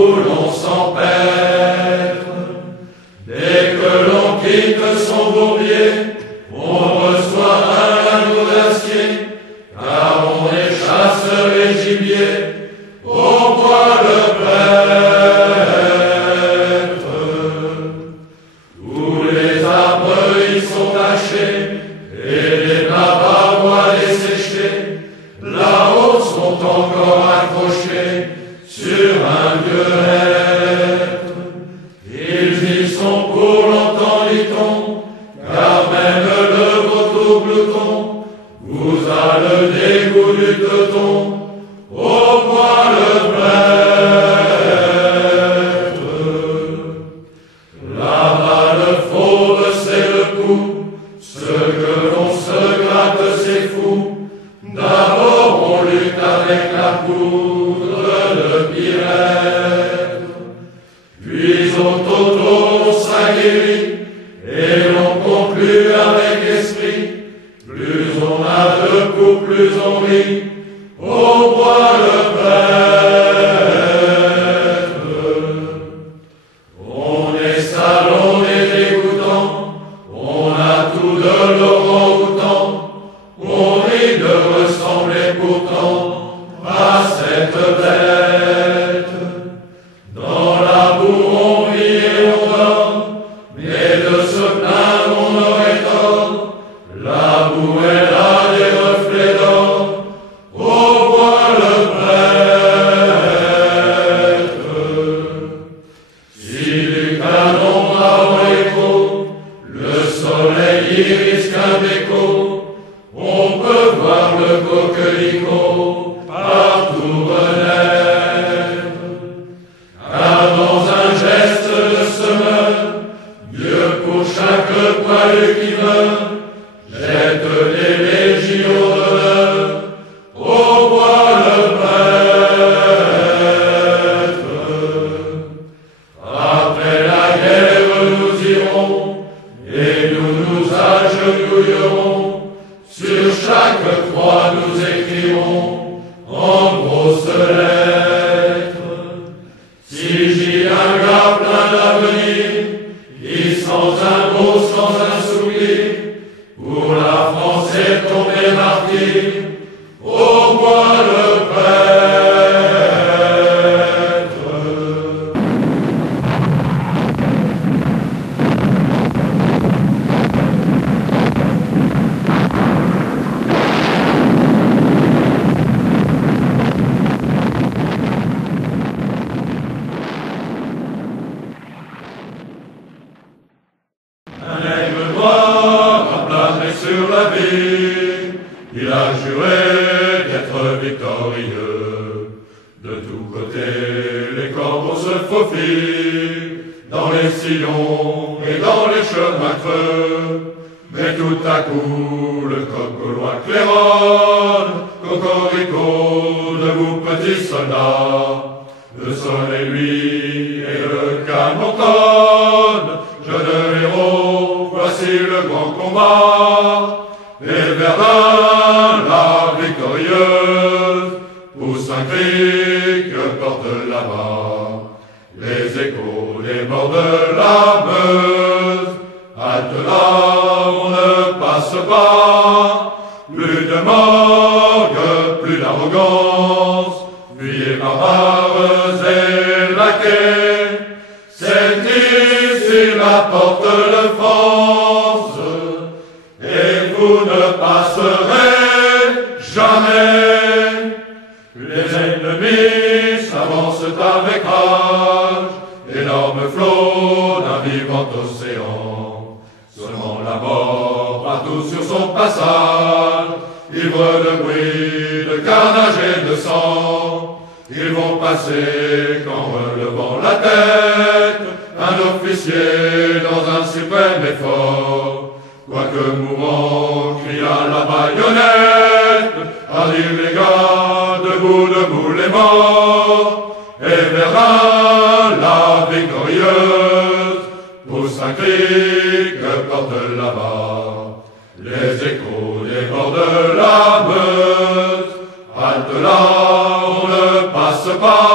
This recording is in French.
où l'on s'empêtre. Dès que l'on quitte son bourbier, on reçoit un anneau d'acier, car on est chasseur et gibier, au bois le prêtre. Tous les arbres y sont tachés, et les navabois desséchés, là-haut sont encore accrochés sur un vieux hêtre. Ils y sont pour longtemps, dit-on, car même le vautour glouton vous a le dégoût du teuton, au bois le prêtre. Là-bas le fauve c'est le coup, ce que l'on se gratte c'est fou. D'abord on lutte avec la poudre de Pyrène, puis au toto on s'aguerrit, et l'on conclut avec esprit. Plus on a de coups, plus on rit, au bois le prêtre. On est sale, on est dégoûtant, on a tout de l'orang-outant, on rit de ressembler pourtant à cette bête. Dans la boue on rit et on dort, mais de se plaindre on aurait tort. La boue elle a des reflets d'or, au bois le prêtre. Si du canon avant l'écho, le soleil y risque un déco, on peut voir le coquelicot partout renaître. Car dans un geste de semeur, Dieu pour chaque poilu qui meurt, jette des légions d'honneur, au bois le prêtre. Après la guerre nous irons, et nous nous agenouillerons, sur chaque croix nous écrirons en grosses lettres. Si j'ai un gars plein d'avenir, qui sans un mot, sans un sourire, pour la France est tombé martyr, au bois le prêtre. Un aigle noir a plané sur la ville, il a juré d'être victorieux. De tous côtés, les corbeaux se faufilent, dans les sillons et dans les chemins creux. Mais tout à coup, le coq gaulois claironne, cocorico, debout petits soldats. Le soleil, lui, et le canon tonne, jeunes héros, voici le grand combat. Et Verdun, la victorieuse, pousse un cri que porte là-bas les échos des morts de la Meuse. Halte là, on ne passe pas, plus de morgue, plus d'arrogance, fuyez barbares et laquais, c'est ici la porte de France, et vous ne passerez jamais. Les ennemis s'avancent avec rage, énorme flot d'un vivant océan, semant la mort partout sur son passage, ivre de bruit, de carnage et de sang. Ils vont passer qu'en relevant la tête, un officier dans un suprême effort, quoique mourant, cria la baïonnette, à dire les gars, debout, debout les morts. Et Verdun, la victorieuse, pousse un cri que porte là-bas les échos des morts de la Meuse. Halte là, on ne passe pas,